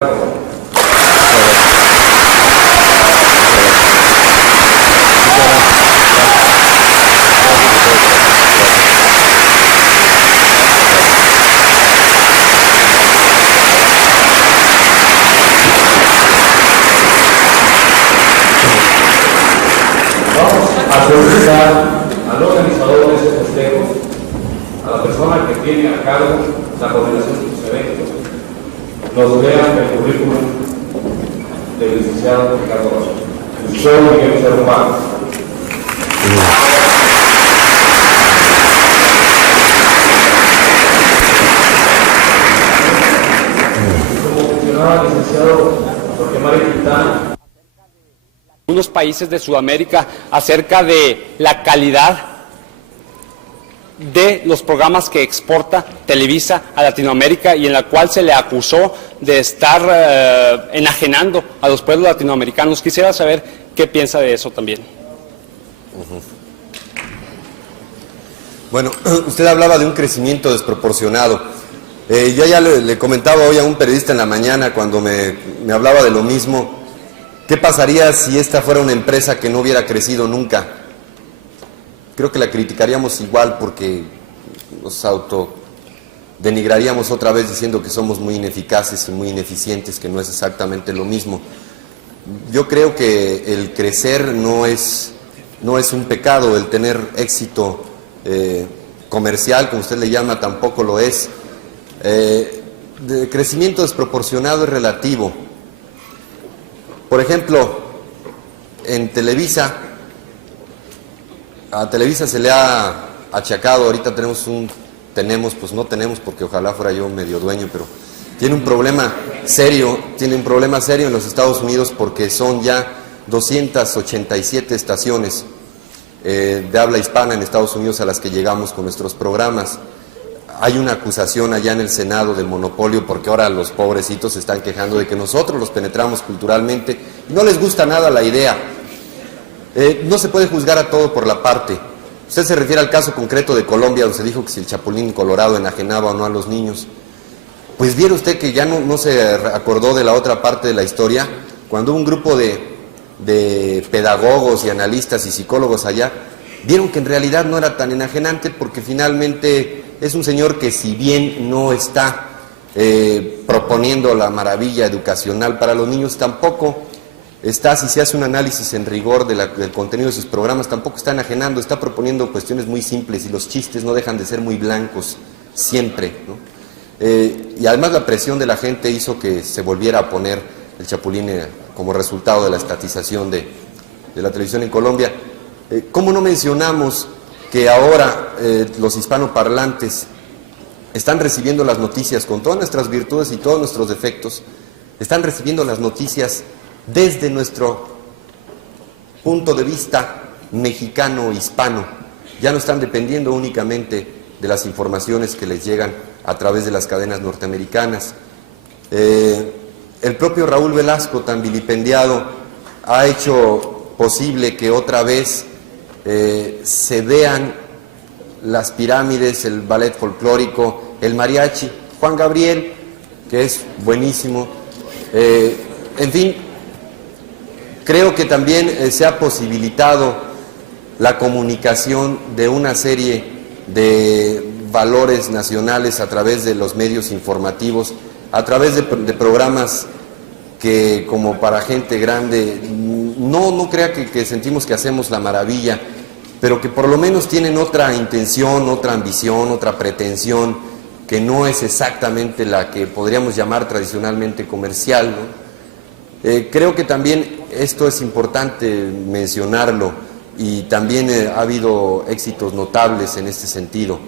A solicitar al organizador de este festejo, a la persona que tiene a cargo la coordinación de sus eventos, nos vean el currículum del licenciado Ricardo Rosas. Soy Miguel Cerrumano. Como mencionaba el licenciado Jorge Mario Quintana, algunos países de Sudamérica acerca de la calidad de los programas que exporta Televisa a Latinoamérica y en la cual se le acusó de estar enajenando a los pueblos latinoamericanos. Quisiera saber qué piensa de eso también. Bueno, usted hablaba de un crecimiento desproporcionado. Yo ya le comentaba hoy a un periodista en la mañana cuando me hablaba de lo mismo. ¿Qué pasaría si esta fuera una empresa que no hubiera crecido nunca? Creo que la criticaríamos igual porque nos autodenigraríamos otra vez diciendo que somos muy ineficaces y muy ineficientes, que no es exactamente lo mismo. Yo creo que el crecer no es un pecado, el tener éxito comercial, como usted le llama, tampoco lo es. De crecimiento desproporcionado es relativo. Por ejemplo, en Televisa, a Televisa se le ha achacado, ahorita pues no tenemos porque ojalá fuera yo medio dueño, pero tiene un problema serio en los Estados Unidos porque son ya 287 estaciones de habla hispana en Estados Unidos a las que llegamos con nuestros programas. Hay una acusación allá en el Senado del monopolio porque ahora los pobrecitos se están quejando de que nosotros los penetramos culturalmente y no les gusta nada la idea. No se puede juzgar a todo por la parte. Usted se refiere al caso concreto de Colombia, donde se dijo que si el Chapulín Colorado enajenaba o no a los niños. Pues viera usted que ya no se acordó de la otra parte de la historia, cuando un grupo de pedagogos y analistas y psicólogos allá vieron que en realidad no era tan enajenante porque finalmente es un señor que si bien no está proponiendo la maravilla educacional para los niños, tampoco está, si se hace un análisis en rigor del contenido de sus programas, tampoco está enajenando, está proponiendo cuestiones muy simples y los chistes no dejan de ser muy blancos siempre, ¿no? Y además la presión de la gente hizo que se volviera a poner el Chapulín como resultado de la estatización de la televisión en Colombia. ¿Cómo no mencionamos que ahora los hispanoparlantes están recibiendo las noticias con todas nuestras virtudes y todos nuestros defectos? Están recibiendo las noticias desde nuestro punto de vista mexicano-hispano. Ya no están dependiendo únicamente de las informaciones que les llegan a través de las cadenas norteamericanas. El propio Raúl Velasco, tan vilipendiado, ha hecho posible que otra vez se vean las pirámides, el ballet folclórico, el mariachi, Juan Gabriel, que es buenísimo. En fin, creo que también se ha posibilitado la comunicación de una serie de valores nacionales a través de los medios informativos, a través de programas que como para gente grande, no crea que sentimos que hacemos la maravilla, pero que por lo menos tienen otra intención, otra ambición, otra pretensión, que no es exactamente la que podríamos llamar tradicionalmente comercial, ¿no? Creo que también esto es importante mencionarlo y también ha habido éxitos notables en este sentido.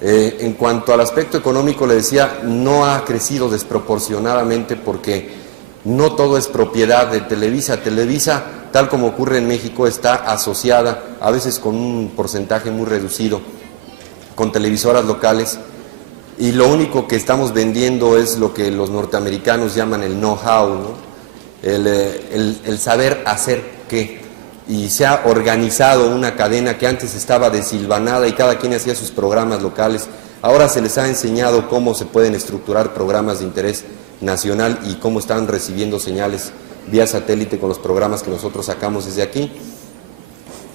En cuanto al aspecto económico, le decía, no ha crecido desproporcionadamente porque no todo es propiedad de Televisa. Televisa, tal como ocurre en México, está asociada, a veces con un porcentaje muy reducido, con televisoras locales, y lo único que estamos vendiendo es lo que los norteamericanos llaman el know-how, ¿no? El saber hacer qué. Y se ha organizado una cadena que antes estaba desilvanada y cada quien hacía sus programas locales. Ahora se les ha enseñado cómo se pueden estructurar programas de interés nacional y cómo están recibiendo señales vía satélite con los programas que nosotros sacamos desde aquí.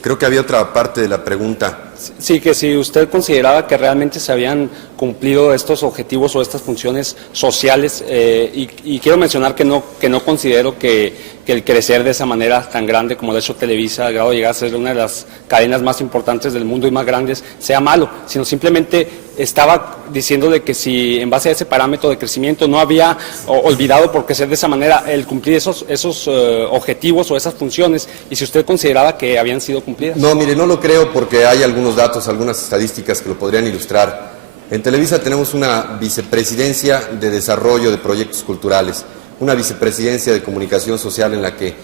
Creo que había otra parte de la pregunta. Sí, que si usted consideraba que realmente se habían cumplido estos objetivos o estas funciones sociales, y quiero mencionar que no considero que el crecer de esa manera tan grande como lo ha hecho Televisa, al grado de llegar a ser una de las cadenas más importantes del mundo y más grandes, sea malo, sino simplemente estaba diciéndole que si en base a ese parámetro de crecimiento no había olvidado por crecer de esa manera el cumplir esos objetivos o esas funciones, y si usted consideraba que habían sido cumplidas. No, mire, no lo creo porque hay algunos datos, algunas estadísticas que lo podrían ilustrar. En Televisa tenemos una vicepresidencia de desarrollo de proyectos culturales, una vicepresidencia de comunicación social en la que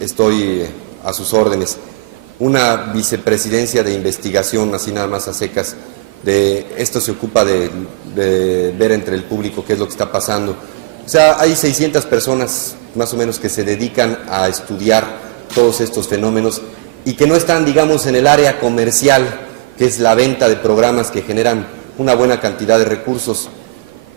estoy a sus órdenes, una vicepresidencia de investigación, así nada más a secas. Esto se ocupa de ver entre el público qué es lo que está pasando. O sea, hay 600 personas más o menos que se dedican a estudiar todos estos fenómenos y que no están, digamos, en el área comercial, que es la venta de programas que generan una buena cantidad de recursos.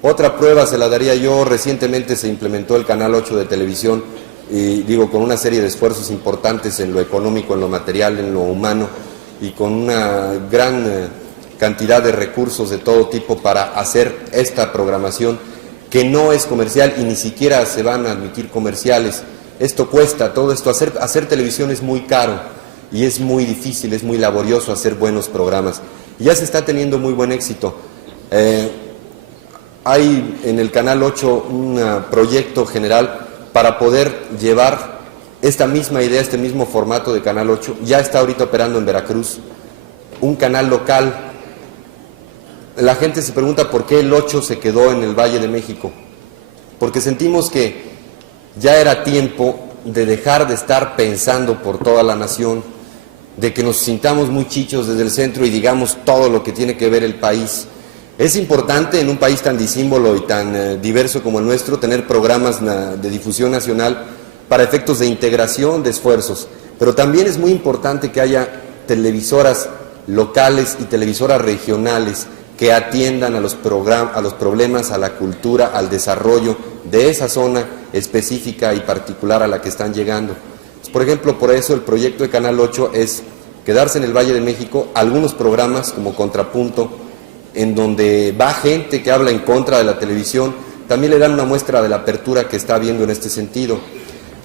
Otra prueba se la daría yo: recientemente se implementó el Canal 8 de televisión, y digo, con una serie de esfuerzos importantes en lo económico, en lo material, en lo humano, y con una gran cantidad de recursos de todo tipo para hacer esta programación que no es comercial y ni siquiera se van a admitir comerciales. Esto cuesta, todo esto, hacer televisión es muy caro y es muy difícil, es muy laborioso hacer buenos programas. Y ya se está teniendo muy buen éxito. Hay en el Canal 8 un proyecto general para poder llevar esta misma idea, este mismo formato de Canal 8. Ya está ahorita operando en Veracruz, un canal local. La gente se pregunta por qué el 8 se quedó en el Valle de México. Porque sentimos que ya era tiempo de dejar de estar pensando por toda la nación, de que nos sintamos muy chichos desde el centro y digamos todo lo que tiene que ver el país. Es importante en un país tan disímbolo y tan diverso como el nuestro tener programas de difusión nacional para efectos de integración de esfuerzos, pero también es muy importante que haya televisoras locales y televisoras regionales que atiendan a los problemas, a la cultura, al desarrollo de esa zona específica y particular a la que están llegando. Por ejemplo, por eso el proyecto de Canal 8 es quedarse en el Valle de México, algunos programas como Contrapunto, en donde va gente que habla en contra de la televisión, también le dan una muestra de la apertura que está habiendo en este sentido.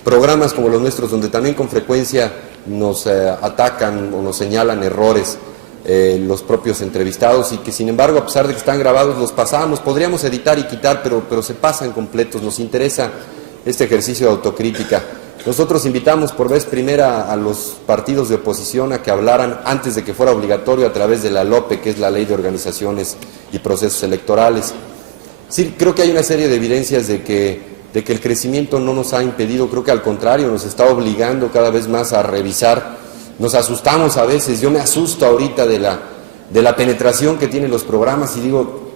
Programas como los nuestros, donde también con frecuencia nos atacan o nos señalan errores los propios entrevistados, y que sin embargo, a pesar de que están grabados, los pasamos. Podríamos editar y quitar, pero se pasan completos. Nos interesa este ejercicio de autocrítica. Nosotros invitamos por vez primera a los partidos de oposición a que hablaran antes de que fuera obligatorio a través de la LOPE, que es la Ley de Organizaciones y Procesos Electorales. Sí, creo que hay una serie de evidencias de que el crecimiento no nos ha impedido, creo que al contrario, nos está obligando cada vez más a revisar. Nos asustamos a veces, yo me asusto ahorita de la penetración que tienen los programas y digo,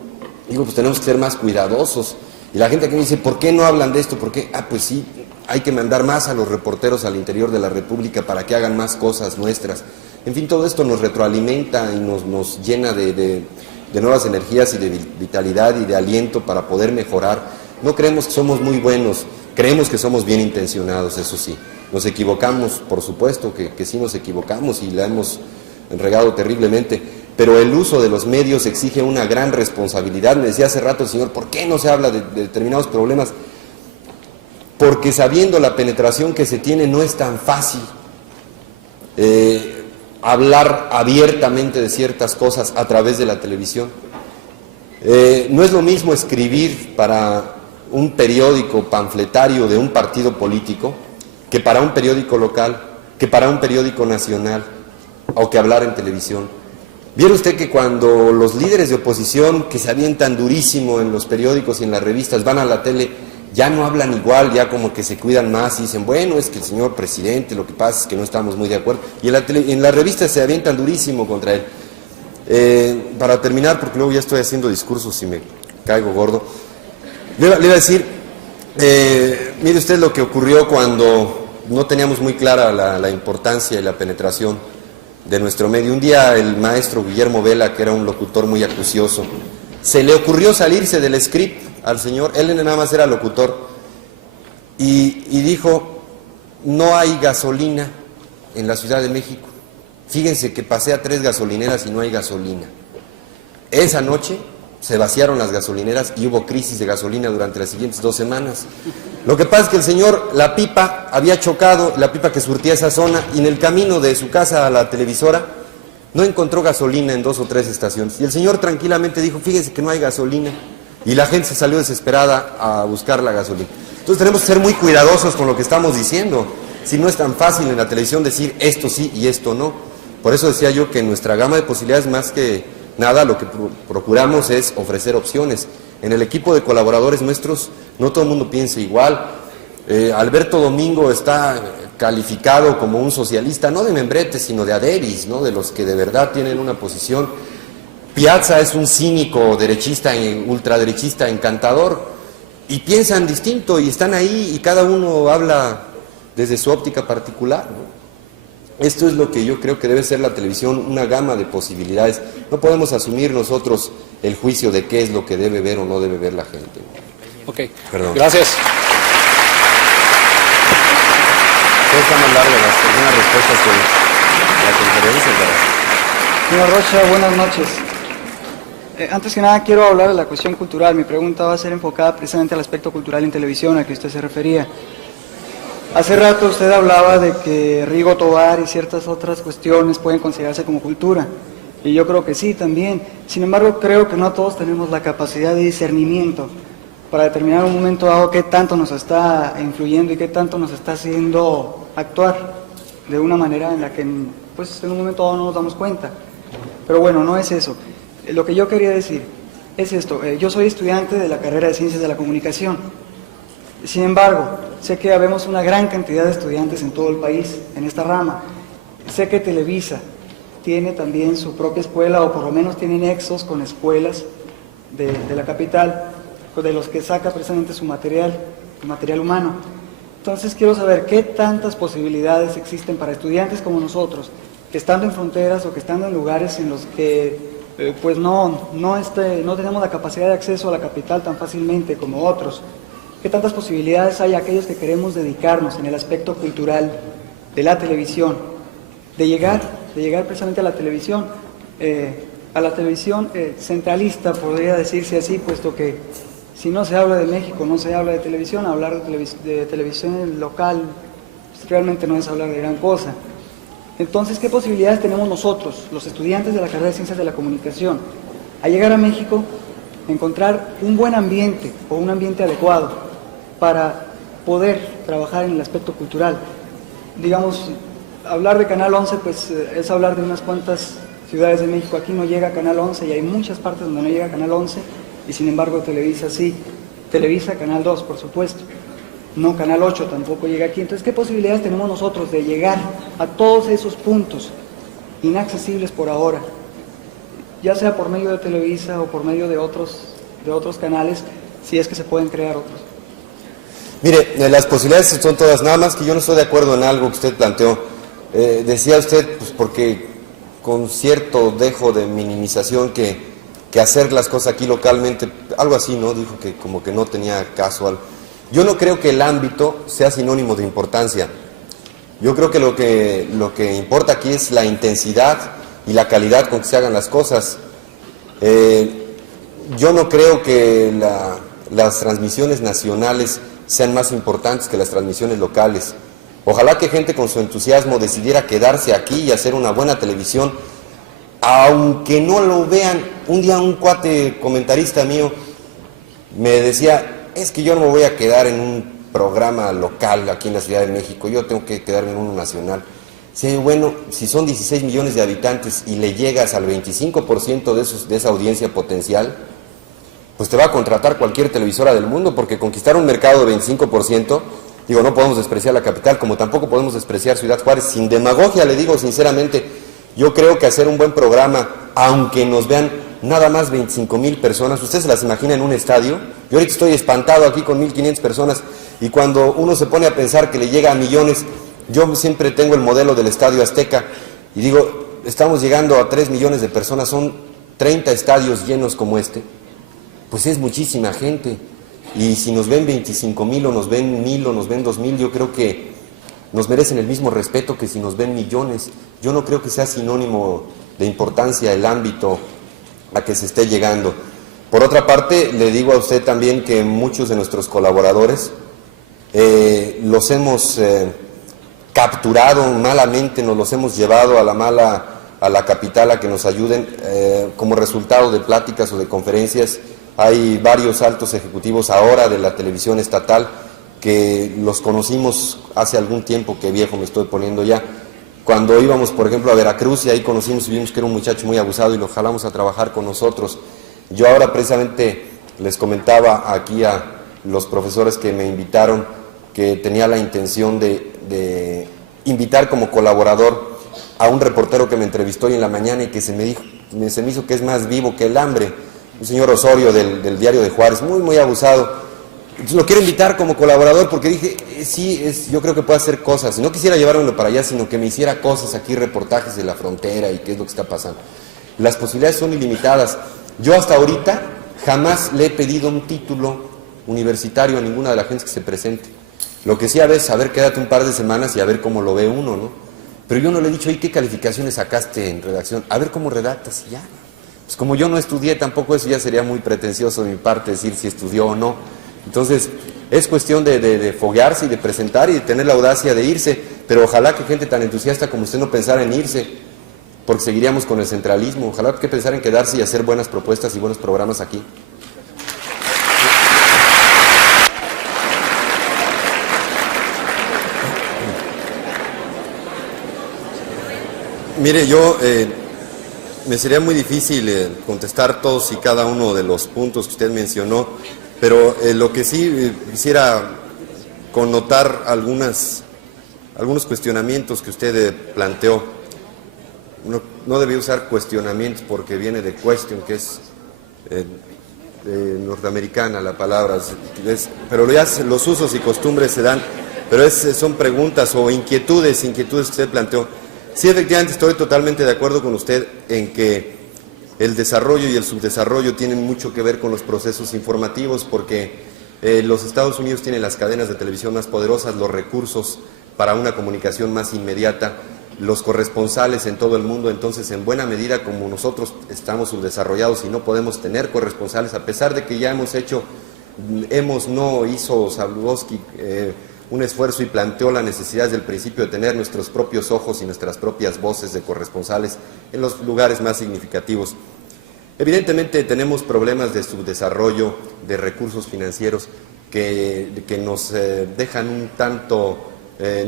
pues tenemos que ser más cuidadosos. Y la gente que me dice, ¿por qué no hablan de esto? ¿Por qué? Pues sí, hay que mandar más a los reporteros al interior de la República para que hagan más cosas nuestras. En fin, todo esto nos retroalimenta y nos llena de nuevas energías y de vitalidad y de aliento para poder mejorar. No creemos que somos muy buenos, creemos que somos bien intencionados, eso sí. Nos equivocamos, por supuesto que sí nos equivocamos y la hemos regado terriblemente, pero el uso de los medios exige una gran responsabilidad. Me decía hace rato el señor, ¿por qué no se habla de determinados problemas? Porque sabiendo la penetración que se tiene no es tan fácil hablar abiertamente de ciertas cosas a través de la televisión. No es lo mismo escribir para un periódico panfletario de un partido político que para un periódico local, que para un periódico nacional, o que hablar en televisión. ¿Vieron usted que cuando los líderes de oposición que se avientan durísimo en los periódicos y en las revistas van a la tele, ya no hablan igual, ya como que se cuidan más y dicen, bueno, es que el señor presidente, lo que pasa es que no estamos muy de acuerdo, y en las revistas se avientan durísimo contra él? Para terminar, porque luego ya estoy haciendo discursos y me caigo gordo, le iba a decir, mire usted lo que ocurrió cuando no teníamos muy clara la importancia y la penetración de nuestro medio. Un día el maestro Guillermo Vela, que era un locutor muy acucioso, se le ocurrió salirse del script al señor, él nada más era locutor, y dijo, no hay gasolina en la Ciudad de México. Fíjense que pasé a 3 gasolineras y no hay gasolina. Esa noche se vaciaron las gasolineras y hubo crisis de gasolina durante las siguientes 2 semanas. Lo que pasa es que el señor, la pipa había chocado, la pipa que surtía esa zona, y en el camino de su casa a la televisora no encontró gasolina en 2 o 3 estaciones. Y el señor tranquilamente dijo, fíjense que no hay gasolina. Y la gente se salió desesperada a buscar la gasolina. Entonces tenemos que ser muy cuidadosos con lo que estamos diciendo. Si no es tan fácil en la televisión decir esto sí y esto no. Por eso decía yo que nuestra gama de posibilidades, más que nada, lo que procuramos es ofrecer opciones. En el equipo de colaboradores nuestros no todo el mundo piensa igual. Alberto Domingo está calificado como un socialista, no de membrete, sino de adheris, ¿no? De los que de verdad tienen una posición. Piazza es un cínico derechista, ultraderechista, encantador, y piensan distinto y están ahí y cada uno habla desde su óptica particular, ¿no? Esto es lo que yo creo que debe ser la televisión, una gama de posibilidades. No podemos asumir nosotros el juicio de qué es lo que debe ver o no debe ver la gente. Ok, perdón. Gracias. Está más larga algunas respuestas que la conferencia. Señor Rocha, buenas noches. Antes que nada quiero hablar de la cuestión cultural. Mi pregunta va a ser enfocada precisamente al aspecto cultural en televisión al que usted se refería. Hace rato usted hablaba de que Rigo Tobar y ciertas otras cuestiones pueden considerarse como cultura, y yo creo que sí también. Sin embargo, creo que no todos tenemos la capacidad de discernimiento para determinar un momento dado qué tanto nos está influyendo y qué tanto nos está haciendo actuar de una manera en la que pues, en un momento dado no nos damos cuenta. Pero bueno, no es eso. Lo que yo quería decir es esto. Yo soy estudiante de la carrera de Ciencias de la Comunicación. Sin embargo, sé que habemos una gran cantidad de estudiantes en todo el país en esta rama. Sé que Televisa tiene también su propia escuela, o por lo menos tiene nexos con escuelas de la capital, de los que saca precisamente su material humano. Entonces quiero saber qué tantas posibilidades existen para estudiantes como nosotros, que estando en fronteras o que estando en lugares en los que pues no tenemos la capacidad de acceso a la capital tan fácilmente como otros. ¿Qué tantas posibilidades hay a aquellos que queremos dedicarnos en el aspecto cultural de la televisión, de llegar precisamente a la televisión centralista, podría decirse así, puesto que si no se habla de México, no se habla de televisión, hablar de televisión local pues, realmente no es hablar de gran cosa. Entonces, ¿qué posibilidades tenemos nosotros, los estudiantes de la carrera de Ciencias de la Comunicación, a llegar a México, encontrar un buen ambiente o un ambiente adecuado para poder trabajar en el aspecto cultural? Digamos, hablar de Canal 11 pues es hablar de unas cuantas ciudades de México. Aquí no llega Canal 11 y hay muchas partes donde no llega Canal 11, y sin embargo Televisa sí. Televisa, Canal 2, por supuesto. No, Canal 8 tampoco llega aquí. Entonces, ¿qué posibilidades tenemos nosotros de llegar a todos esos puntos inaccesibles por ahora? Ya sea por medio de Televisa o por medio de otros canales, si es que se pueden crear otros. Mire, las posibilidades son todas, nada más que yo no estoy de acuerdo en algo que usted planteó. Decía usted, pues porque con cierto dejo de minimización que hacer las cosas aquí localmente, algo así, ¿no? Dijo que como que no tenía caso. Yo no creo que el ámbito sea sinónimo de importancia. Yo creo que lo que importa aquí es la intensidad y la calidad con que se hagan las cosas. Yo no creo que las transmisiones nacionales sean más importantes que las transmisiones locales. Ojalá que gente con su entusiasmo decidiera quedarse aquí y hacer una buena televisión, aunque no lo vean. Un día un cuate comentarista mío me decía, es que yo no me voy a quedar en un programa local aquí en la Ciudad de México, yo tengo que quedarme en uno nacional. Sí, bueno, si son 16 millones de habitantes y le llegas al 25% de esa audiencia potencial, pues te va a contratar cualquier televisora del mundo, porque conquistar un mercado de 25%, digo, no podemos despreciar la capital, como tampoco podemos despreciar Ciudad Juárez. Sin demagogia le digo sinceramente, yo creo que hacer un buen programa, aunque nos vean nada más 25,000 personas, ¿usted se las imagina en un estadio? Yo ahorita estoy espantado aquí con 1,500 personas, y cuando uno se pone a pensar que le llega a millones, yo siempre tengo el modelo del Estadio Azteca, y digo, estamos llegando a 3 millones de personas, son 30 estadios llenos como este, pues es muchísima gente. Y si nos ven 25,000 o nos ven 1,000 o nos ven 2,000, yo creo que nos merecen el mismo respeto que si nos ven millones. Yo no creo que sea sinónimo de importancia el ámbito a que se esté llegando. Por otra parte, le digo a usted también que muchos de nuestros colaboradores los hemos capturado malamente, nos los hemos llevado a la capital a que nos ayuden como resultado de pláticas o de conferencias. Hay varios altos ejecutivos ahora de la televisión estatal que los conocimos hace algún tiempo, que viejo me estoy poniendo ya, cuando íbamos, por ejemplo, a Veracruz, y ahí conocimos y vimos que era un muchacho muy abusado y lo jalamos a trabajar con nosotros. Yo ahora precisamente les comentaba aquí a los profesores que me invitaron que tenía la intención de invitar como colaborador a un reportero que me entrevistó hoy en la mañana y que se me hizo que es más vivo que el hambre, un señor Osorio del Diario de Juárez, muy abusado. Entonces lo quiero invitar como colaborador porque dije, yo creo que puede hacer cosas. No quisiera llevármelo para allá, sino que me hiciera cosas aquí, reportajes de la frontera y qué es lo que está pasando. Las posibilidades son ilimitadas. Yo hasta ahorita jamás le he pedido un título universitario a ninguna de las gentes que se presente. Lo que sí a ver, quédate un par de semanas y a ver cómo lo ve uno, ¿no? Pero yo no le he dicho, ¿y qué calificaciones sacaste en redacción? A ver cómo redactas y ya. Pues como yo no estudié tampoco, eso ya sería muy pretencioso de mi parte decir si estudió o no. Entonces, es cuestión de foguearse y de presentar y de tener la audacia de irse, pero ojalá que gente tan entusiasta como usted no pensara en irse, porque seguiríamos con el centralismo. Ojalá que pensara en quedarse y hacer buenas propuestas y buenos programas aquí. Mire, yo me sería muy difícil contestar todos y cada uno de los puntos que usted mencionó, pero lo que sí quisiera connotar algunos cuestionamientos que usted planteó. No debía usar cuestionamientos porque viene de question, que es norteamericana la palabra, pero ya los usos y costumbres se dan, pero son preguntas o inquietudes que usted planteó. Sí, efectivamente, estoy totalmente de acuerdo con usted en que el desarrollo y el subdesarrollo tienen mucho que ver con los procesos informativos, porque los Estados Unidos tienen las cadenas de televisión más poderosas, los recursos para una comunicación más inmediata, los corresponsales en todo el mundo. Entonces, en buena medida, como nosotros estamos subdesarrollados y no podemos tener corresponsales, a pesar de que ya hizo Zabludovsky un esfuerzo y planteó la necesidad desde el principio de tener nuestros propios ojos y nuestras propias voces de corresponsales en los lugares más significativos. Evidentemente tenemos problemas de subdesarrollo, de recursos financieros que nos dejan un tanto,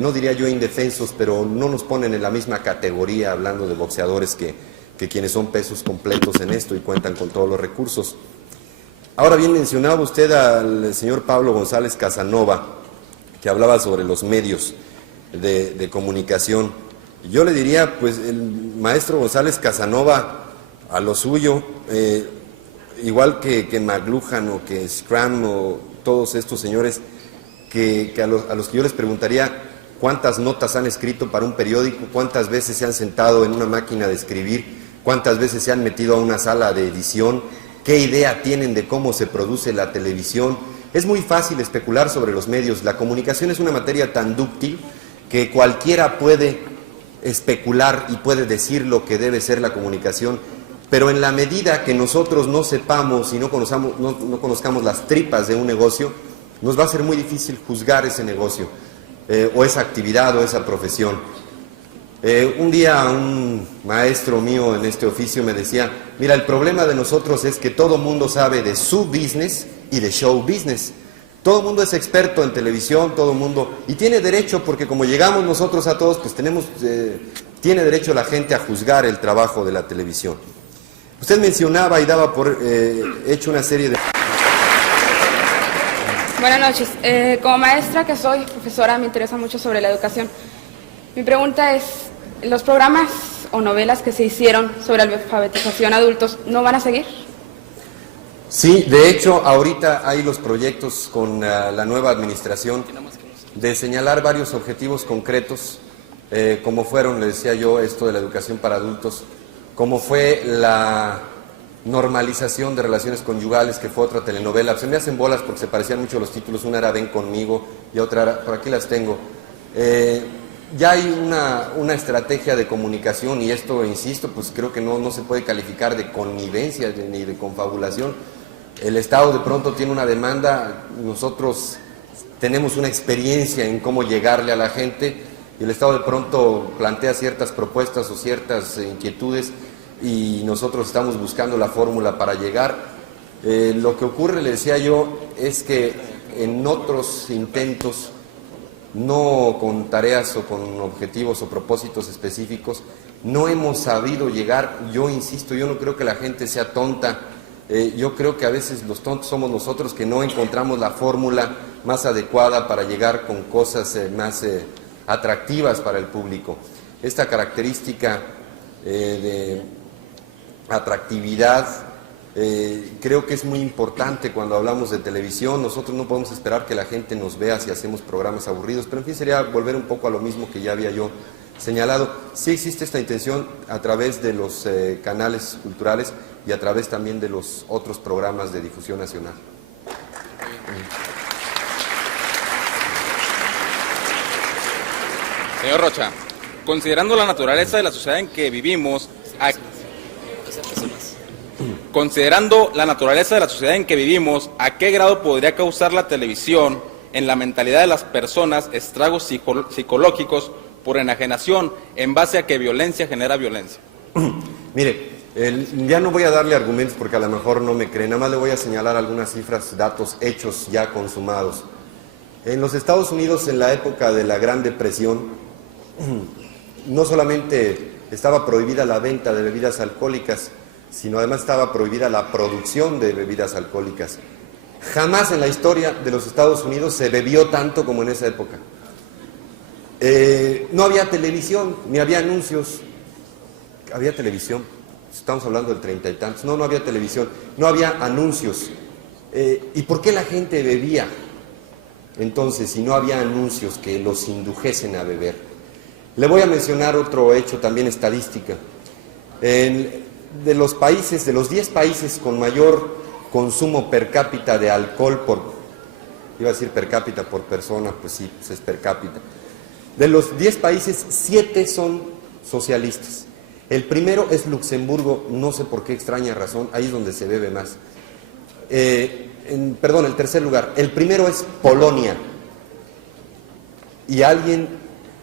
no diría yo indefensos, pero no nos ponen en la misma categoría, hablando de boxeadores, que quienes son pesos completos en esto y cuentan con todos los recursos. Ahora bien, mencionaba usted al señor Pablo González Casanova, que hablaba sobre los medios de comunicación. Yo le diría, pues, el maestro González Casanova, a lo suyo, igual que McLuhan o que Scrum o todos estos señores, que a los que yo les preguntaría cuántas notas han escrito para un periódico, cuántas veces se han sentado en una máquina de escribir, cuántas veces se han metido a una sala de edición, qué idea tienen de cómo se produce la televisión. Es muy fácil especular sobre los medios. La comunicación es una materia tan dúctil que cualquiera puede especular y puede decir lo que debe ser la comunicación, pero en la medida que nosotros no sepamos y no conozcamos las tripas de un negocio, nos va a ser muy difícil juzgar ese negocio, o esa actividad o esa profesión. Un día un maestro mío en este oficio me decía, mira, el problema de nosotros es que todo mundo sabe de su business y de show business. Todo el mundo es experto en televisión, todo el mundo, y tiene derecho, porque como llegamos nosotros a todos, pues tiene derecho la gente a juzgar el trabajo de la televisión. Usted mencionaba y daba por hecho una serie de... Buenas noches. Como maestra que soy, profesora, me interesa mucho sobre la educación. Mi pregunta es, ¿los programas o novelas que se hicieron sobre la alfabetización a adultos no van a seguir? Sí, de hecho, ahorita hay los proyectos con la nueva administración de señalar varios objetivos concretos como fueron, le decía yo, esto de la educación para adultos, como fue la normalización de relaciones conyugales, que fue otra telenovela. Se me hacen bolas porque se parecían mucho los títulos, una era Ven conmigo y otra era, por aquí las tengo. Ya hay una estrategia de comunicación y esto, insisto, pues creo que no se puede calificar de connivencia ni de confabulación. El Estado de pronto tiene una demanda, nosotros tenemos una experiencia en cómo llegarle a la gente y el Estado de pronto plantea ciertas propuestas o ciertas inquietudes y nosotros estamos buscando la fórmula para llegar. Lo que ocurre, le decía yo, es que en otros intentos, no con tareas o con objetivos o propósitos específicos, no hemos sabido llegar. Yo insisto, yo no creo que la gente sea tonta, yo creo que a veces los tontos somos nosotros que no encontramos la fórmula más adecuada para llegar con cosas más atractivas para el público. Esta característica de atractividad creo que es muy importante cuando hablamos de televisión. Nosotros no podemos esperar que la gente nos vea si hacemos programas aburridos, pero en fin sería volver un poco a lo mismo que ya había yo señalado. Sí existe esta intención a través de los canales culturales y a través también de los otros programas de difusión nacional. Señor Rocha, considerando la naturaleza de la sociedad en que vivimos, ¿a qué grado podría causar la televisión en la mentalidad de las personas estragos psicológicos por enajenación, en base a que violencia genera violencia? Mire, ya no voy a darle argumentos porque a lo mejor no me creen, nada más le voy a señalar algunas cifras, datos, hechos ya consumados. En los Estados Unidos, en la época de la Gran Depresión, no solamente estaba prohibida la venta de bebidas alcohólicas, sino además estaba prohibida la producción de bebidas alcohólicas. Jamás en la historia de los Estados Unidos se bebió tanto como en esa época. No había televisión, ni había anuncios. ¿Había televisión? Estamos hablando del 30 y tantos. No había televisión, no había anuncios. ¿Y por qué la gente bebía? Entonces, si no había anuncios que los indujesen a beber. Le voy a mencionar otro hecho también estadística. De los 10 países con mayor consumo per cápita de alcohol iba a decir per cápita por persona, pues sí, pues es per cápita. De los 10 países, 7 son socialistas. El primero es Luxemburgo, no sé por qué extraña razón, ahí es donde se bebe más. El tercer lugar. El primero es Polonia. Y alguien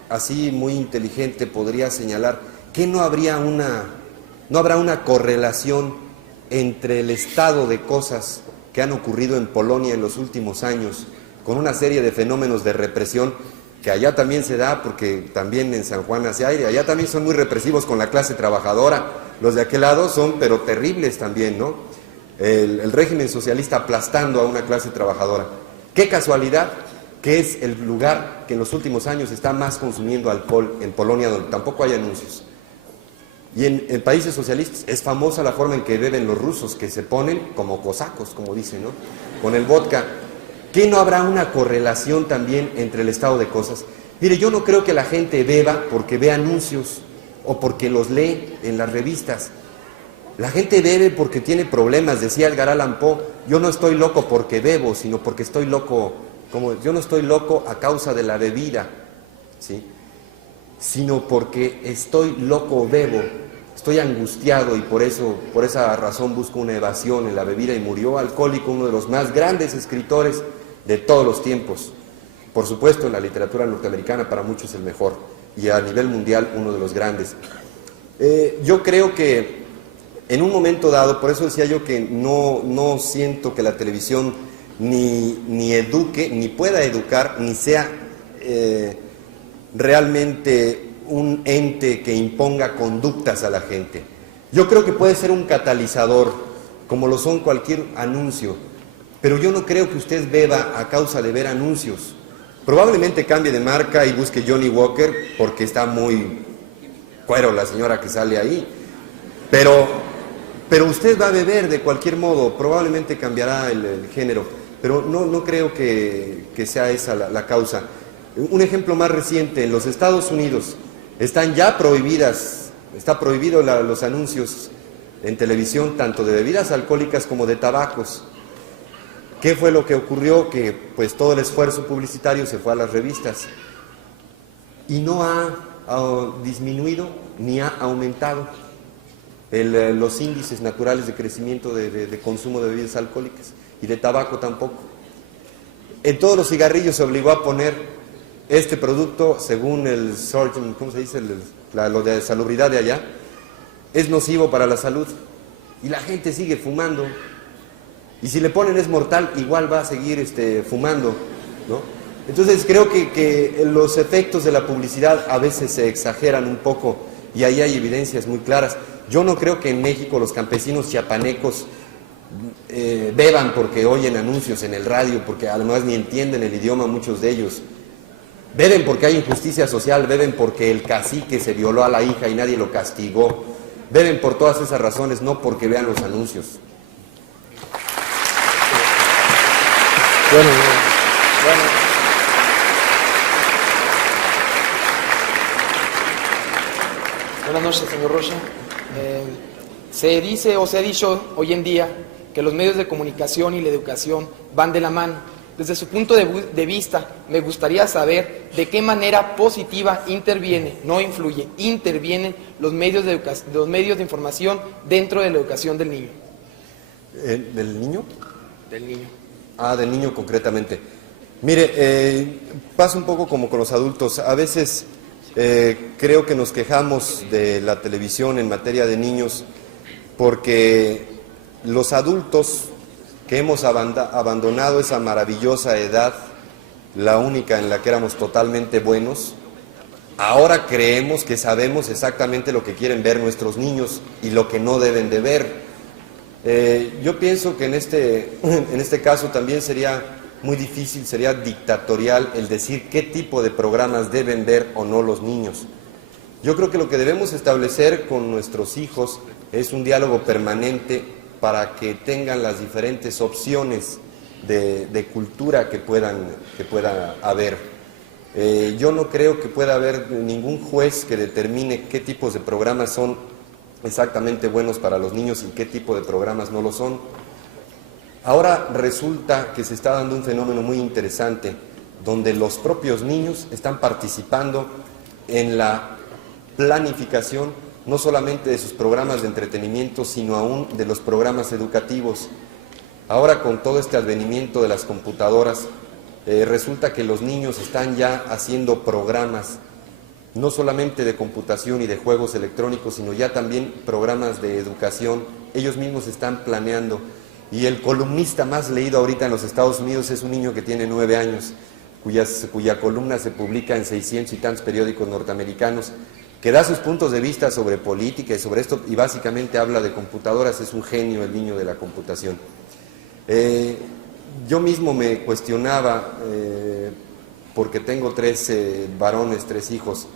así muy inteligente podría señalar que no habrá una correlación entre el estado de cosas que han ocurrido en Polonia en los últimos años, con una serie de fenómenos de represión que allá también se da, porque también en San Juan hace aire, allá también son muy represivos con la clase trabajadora, los de aquel lado son pero terribles también, ¿no? El régimen socialista aplastando a una clase trabajadora. Qué casualidad que es el lugar que en los últimos años está más consumiendo alcohol, en Polonia, donde tampoco hay anuncios. Y en países socialistas es famosa la forma en que beben los rusos, que se ponen como cosacos, como dicen, ¿no? Con el vodka. ¿Qué no habrá una correlación también entre el estado de cosas? Mire, yo no creo que la gente beba porque ve anuncios o porque los lee en las revistas. La gente bebe porque tiene problemas, decía Edgar Allan Poe. Yo no estoy loco porque bebo, sino porque estoy loco, yo no estoy loco a causa de la bebida, ¿sí? Sino porque estoy loco, bebo, estoy angustiado y por esa razón busco una evasión en la bebida y murió alcohólico uno de los más grandes escritores de todos los tiempos. Por supuesto, en la literatura norteamericana para muchos el mejor y a nivel mundial uno de los grandes. Yo creo que en un momento dado, por eso decía yo que no siento que la televisión ni eduque, ni pueda educar, ni sea realmente un ente que imponga conductas a la gente. Yo creo que puede ser un catalizador, como lo son cualquier anuncio, pero yo no creo que usted beba a causa de ver anuncios. Probablemente cambie de marca y busque Johnny Walker, porque está muy cuero la señora que sale ahí, pero usted va a beber de cualquier modo, probablemente cambiará el género, pero no creo que sea esa la causa. Un ejemplo más reciente, en los Estados Unidos, están ya prohibidas, está prohibido los anuncios en televisión tanto de bebidas alcohólicas como de tabacos. ¿Qué fue lo que ocurrió? Que pues todo el esfuerzo publicitario se fue a las revistas y no ha disminuido ni ha aumentado los índices naturales de crecimiento de consumo de bebidas alcohólicas y de tabaco tampoco. En todos los cigarrillos se obligó a poner este producto, según el Surgeon, ¿cómo se dice? Lo de salubridad de allá, es nocivo para la salud y la gente sigue fumando. Y si le ponen es mortal, igual va a seguir fumando, ¿no? Entonces creo que los efectos de la publicidad a veces se exageran un poco y ahí hay evidencias muy claras. Yo no creo que en México los campesinos chiapanecos beban porque oyen anuncios en el radio, porque además ni entienden el idioma muchos de ellos. Beben porque hay injusticia social, beben porque el cacique se violó a la hija y nadie lo castigó. Beben por todas esas razones, no porque vean los anuncios. Bueno. Buenas noches, señor Rocha. Se dice o se ha dicho hoy en día que los medios de comunicación y la educación van de la mano. Desde su punto de vista, me gustaría saber de qué manera positiva no influye, intervienen los medios de información dentro de la educación del niño. ¿Del niño? Del niño. Del niño concretamente. Mire, pasa un poco como con los adultos. A veces creo que nos quejamos de la televisión en materia de niños porque los adultos que hemos abandonado esa maravillosa edad, la única en la que éramos totalmente buenos, ahora creemos que sabemos exactamente lo que quieren ver nuestros niños y lo que no deben de ver. Yo pienso que en este caso también sería muy difícil, sería dictatorial el decir qué tipo de programas deben ver o no los niños. Yo creo que lo que debemos establecer con nuestros hijos es un diálogo permanente para que tengan las diferentes opciones de cultura que pueda haber. Yo no creo que pueda haber ningún juez que determine qué tipos de programas son exactamente buenos para los niños y qué tipo de programas no lo son. Ahora resulta que se está dando un fenómeno muy interesante, donde los propios niños están participando en la planificación, no solamente de sus programas de entretenimiento, sino aún de los programas educativos. Ahora, con todo este advenimiento de las computadoras, resulta que los niños están ya haciendo programas no solamente de computación y de juegos electrónicos, sino ya también programas de educación. Ellos mismos están planeando. Y el columnista más leído ahorita en los Estados Unidos es un niño que tiene 9 años, cuya columna se publica en 600 y tantos periódicos norteamericanos, que da sus puntos de vista sobre política y sobre esto, y básicamente habla de computadoras. Es un genio el niño de la computación. Yo mismo me cuestionaba, porque tengo 3 varones, 3 hijos,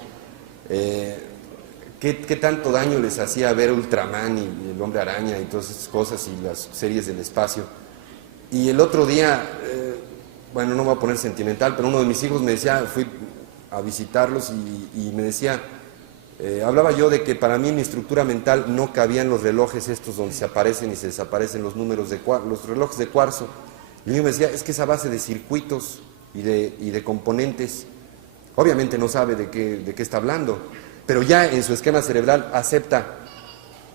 ¿qué tanto daño les hacía ver Ultraman y el Hombre Araña y todas esas cosas y las series del espacio? Y el otro día, bueno, no me voy a poner sentimental, pero uno de mis hijos me decía, fui a visitarlos y me decía, hablaba yo de que para mí en mi estructura mental no cabían los relojes estos donde se aparecen y se desaparecen los números los relojes de cuarzo. Y el niño me decía, es que esa base de circuitos y de componentes, obviamente no sabe de qué está hablando, pero ya en su esquema cerebral acepta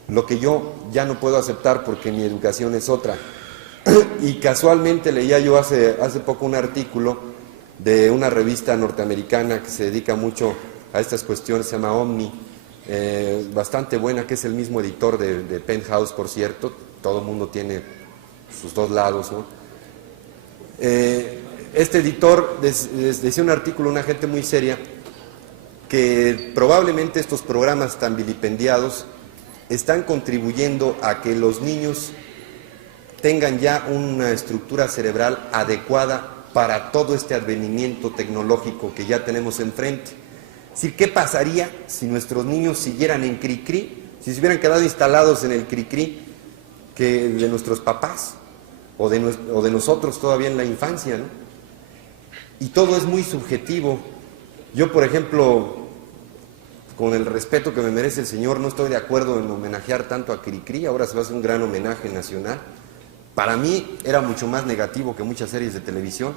lo que yo ya no puedo aceptar porque mi educación es otra. Y casualmente leía yo hace poco un artículo de una revista norteamericana que se dedica mucho a estas cuestiones, se llama Omni, bastante buena, que es el mismo editor de Penthouse, por cierto. Todo el mundo tiene sus dos lados, ¿no? Este editor decía un artículo, una gente muy seria, que probablemente estos programas tan vilipendiados están contribuyendo a que los niños tengan ya una estructura cerebral adecuada para todo este advenimiento tecnológico que ya tenemos enfrente. Es decir, ¿qué pasaría si nuestros niños siguieran en cri-cri, si se hubieran quedado instalados en el cri-cri que de nuestros papás o de nosotros todavía en la infancia, ¿no? Y todo es muy subjetivo. Yo, por ejemplo, con el respeto que me merece el señor, no estoy de acuerdo en homenajear tanto a Cricri, ahora se va a hacer un gran homenaje nacional. Para mí era mucho más negativo que muchas series de televisión.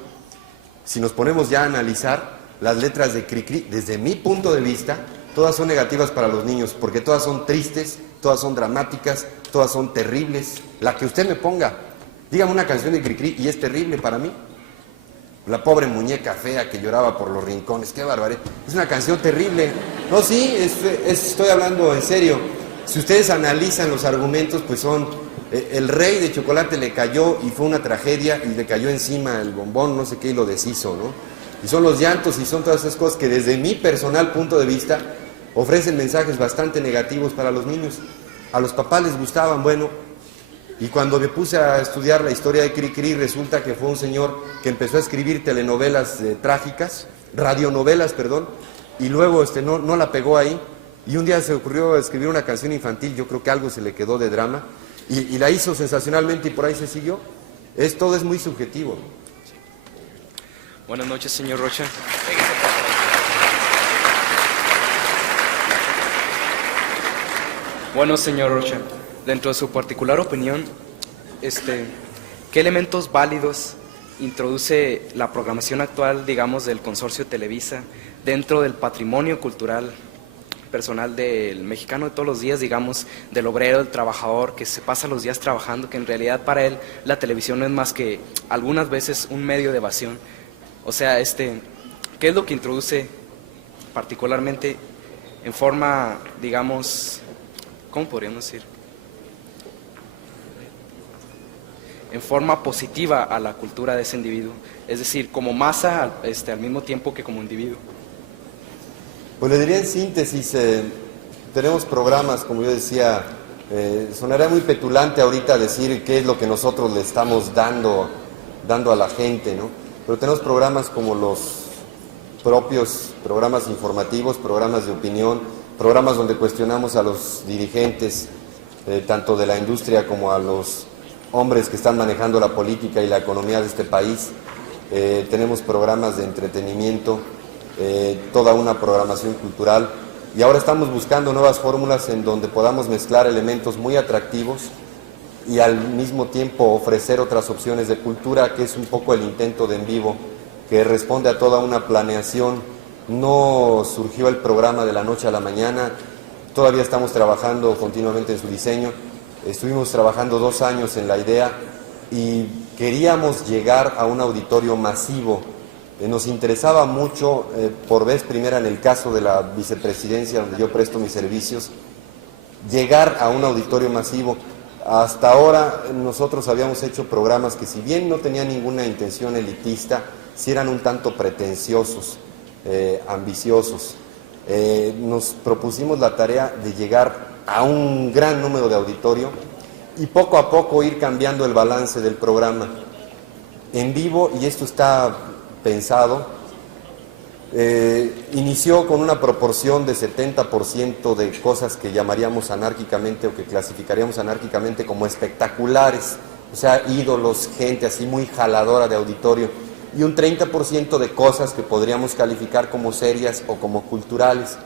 Si nos ponemos ya a analizar las letras de Cricri, desde mi punto de vista, todas son negativas para los niños, porque todas son tristes, todas son dramáticas, todas son terribles. La que usted me ponga, dígame una canción de Cricri y es terrible para mí. La pobre muñeca fea que lloraba por los rincones, qué barbaridad. Es una canción terrible. No, sí, estoy hablando en serio. Si ustedes analizan los argumentos, pues son... el rey de chocolate le cayó y fue una tragedia y le cayó encima el bombón, no sé qué, y lo deshizo, ¿no? Y son los llantos y son todas esas cosas que desde mi personal punto de vista ofrecen mensajes bastante negativos para los niños. A los papás les gustaban, bueno, y cuando me puse a estudiar la historia de Cricri, resulta que fue un señor que empezó a escribir telenovelas trágicas, radionovelas, perdón, y luego no la pegó ahí, y un día se ocurrió escribir una canción infantil, yo creo que algo se le quedó de drama, y la hizo sensacionalmente y por ahí se siguió. Todo es muy subjetivo. Buenas noches, señor Rocha. Bueno, señor Rocha, dentro de su particular opinión, ¿qué elementos válidos introduce la programación actual, digamos, del Consorcio Televisa dentro del patrimonio cultural personal del mexicano de todos los días, digamos, del obrero, del trabajador, que se pasa los días trabajando, que en realidad para él la televisión no es más que algunas veces un medio de evasión? O sea, ¿qué es lo que introduce particularmente en forma, digamos, ¿cómo podríamos decir? En forma positiva a la cultura de ese individuo, es decir, como masa al mismo tiempo que como individuo. Pues le diría en síntesis, tenemos programas, como yo decía, sonará muy petulante ahorita decir qué es lo que nosotros le estamos dando a la gente, ¿no? Pero tenemos programas como los propios programas informativos, programas de opinión, programas donde cuestionamos a los dirigentes, tanto de la industria como a los hombres que están manejando la política y la economía de este país. Tenemos programas de entretenimiento, toda una programación cultural, y ahora estamos buscando nuevas fórmulas en donde podamos mezclar elementos muy atractivos y al mismo tiempo ofrecer otras opciones de cultura, que es un poco el intento de En Vivo, que responde a toda una planeación. No surgió el programa de la noche a la mañana, todavía estamos trabajando continuamente en su diseño. Estuvimos trabajando 2 años en la idea y queríamos llegar a un auditorio masivo. Nos interesaba mucho, por vez primera en el caso de la vicepresidencia, donde yo presto mis servicios, llegar a un auditorio masivo. Hasta ahora nosotros habíamos hecho programas que, si bien no tenían ninguna intención elitista, sí eran un tanto pretenciosos, ambiciosos. Nos propusimos la tarea de llegar a un gran número de auditorio y poco a poco ir cambiando el balance del programa. En Vivo, y esto está pensado, inició con una proporción de 70% de cosas que llamaríamos anárquicamente o que clasificaríamos anárquicamente como espectaculares, o sea, ídolos, gente así muy jaladora de auditorio, y un 30% de cosas que podríamos calificar como serias o como culturales.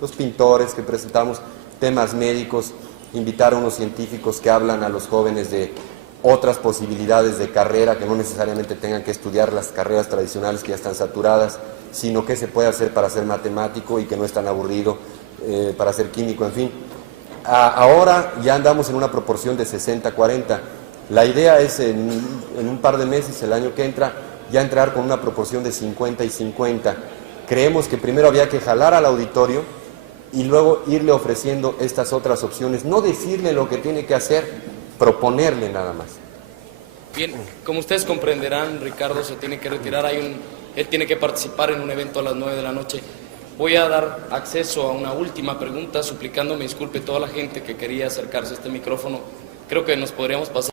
Los pintores que presentamos, temas médicos, invitar a unos científicos que hablan a los jóvenes de otras posibilidades de carrera, que no necesariamente tengan que estudiar las carreras tradicionales que ya están saturadas, sino qué se puede hacer para ser matemático y que no es tan aburrido para ser químico, en fin. Ahora ya andamos en una proporción de 60-40. La idea es en un par de meses, el año que entra, ya entrar con una proporción de 50 y 50. Creemos que primero había que jalar al auditorio y luego irle ofreciendo estas otras opciones, no decirle lo que tiene que hacer, proponerle nada más. Bien, como ustedes comprenderán, Ricardo se tiene que retirar, él tiene que participar en un evento a las 9 de la noche. Voy a dar acceso a una última pregunta, suplicando me disculpe toda la gente que quería acercarse a este micrófono. Creo que nos podríamos pasar